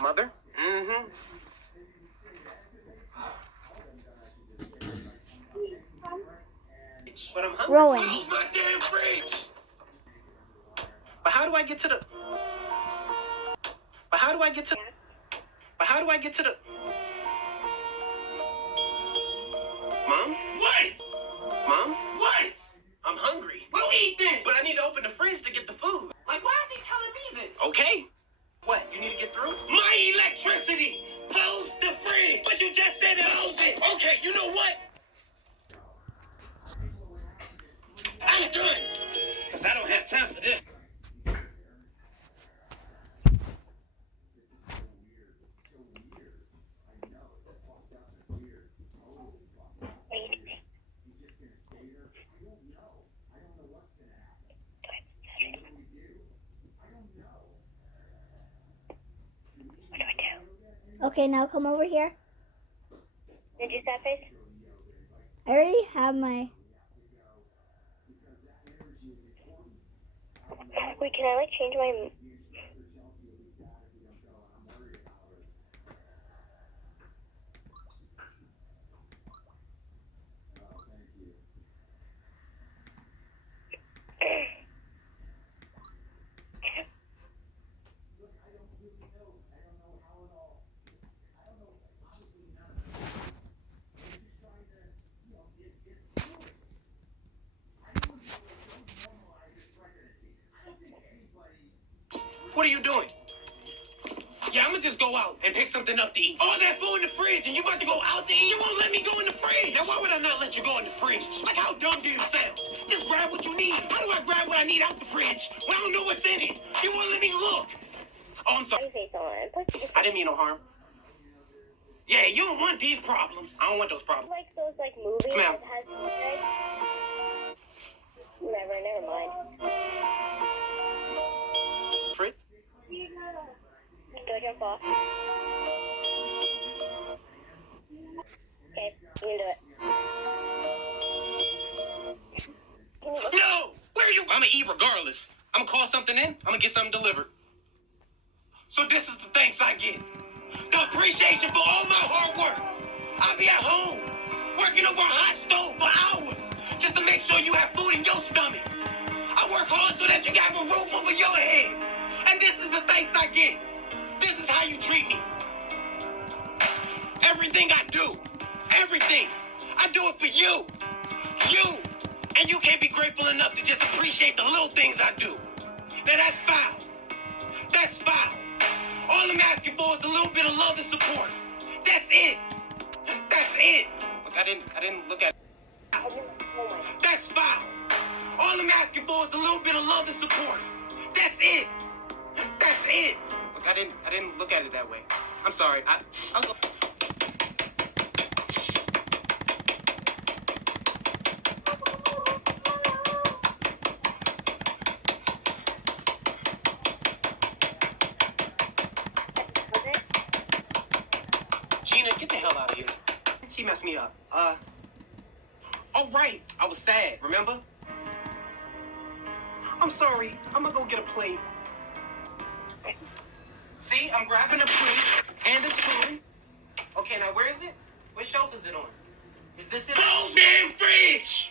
Mother? Mm-hmm. But I'm hungry. Rolling. Close my damn fridge! But how do I get to the... But how do I get to... But how do I get to the... Mom? What? Mom? What? I'm hungry. We'll eat then. But I need to open the fridge to get the food. Like, why is he telling me this? Okay. What? You need to get through? My electricity! Close the fridge! But you just said it owns it! Okay, you know what? I'm done! Because I don't have time for this. Okay, now come over here. Did you set face? I already have my... Wait, can I like change my... What are you doing? Yeah, I'm gonna just go out and pick something up to eat. All that food in the fridge, and you about to go out to eat? You won't let me go in the fridge. Now, why would I not let you go in the fridge? Like, how dumb do you sound? Just grab what you need. How do I grab what I need out the fridge when I don't know what's in it? You won't let me look. Oh, I'm sorry. face on? I didn't mean no harm. Yeah, you don't want these problems. I don't want those problems. Like those like movies Come that has never mind. Frid? Do I jump off? Okay, you can do it. No! Where are you? I'm gonna eat regardless. I'm gonna call something in. I'm gonna get something delivered. So this is the thanks I get. The appreciation for all my hard work. I'll be at home, working over a hot stove for hours, just to make sure you have food in your stomach. I work hard so that you got a roof over your head. And this is the thanks I get. This is how you treat me. Everything I do, everything, I do it for you. You. And you can't be grateful enough to just appreciate the little things I do. Now that's foul. That's foul. All I'm asking for is a little bit of love and support. That's it. That's it. Look, I didn't look at it. That's foul. All I'm asking for is a little bit of love and support. That's it. That's it. Look, I didn't look at it that way. I'm sorry. I'll go. Gina, get the hell out of here. She messed me up. Oh, right. I was sad, remember? I'm sorry. I'm gonna go get a plate. See, I'm grabbing a plate and a spoon. Okay, now where is it? What shelf is it on? Is this it? Close damn fridge!